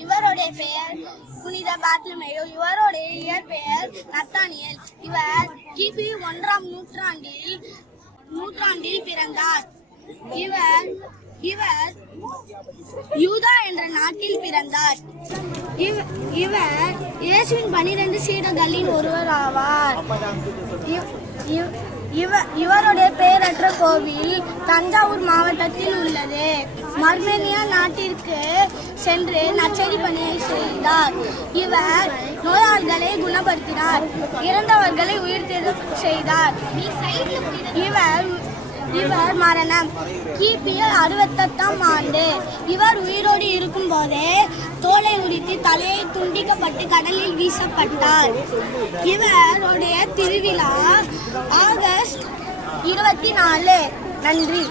இவருடைய பெயர் புனித பார்த்தலமேயு. இவருடைய இயற்பெயர் நத்தானியேல். இவர் கிபி 1ஆம் நூற்றாண்டில் பிறந்தார். இவர் யூதா என்ற நாட்டில் பிறந்தார். இவர் இயேசுவின் 12 சீடர்களில் ஒருவர் ஆவார். இவருடைய பெயரற்ற கோவில் தஞ்சாவூர் மாவட்டத்தில் உள்ளது. மர்மேனியா நாட்டிற்கு சென்று நற்செய்தி பணியை செய்தார். இவர் நோயாளிகளை குணப்படுத்தினார், இறந்தவர்களை உயிர்த்தெழ செய்தார். இவர் மரணம் கிபி 68ஆம் ஆண்டு. இவர் உயிரோடு இருக்கும் போதே தோலை உரித்து தலையை துண்டிக்கப்பட்டு கடலில் வீசப்பட்டார். இவருடைய திருவிழா ஆகஸ்ட் 24. நன்றி.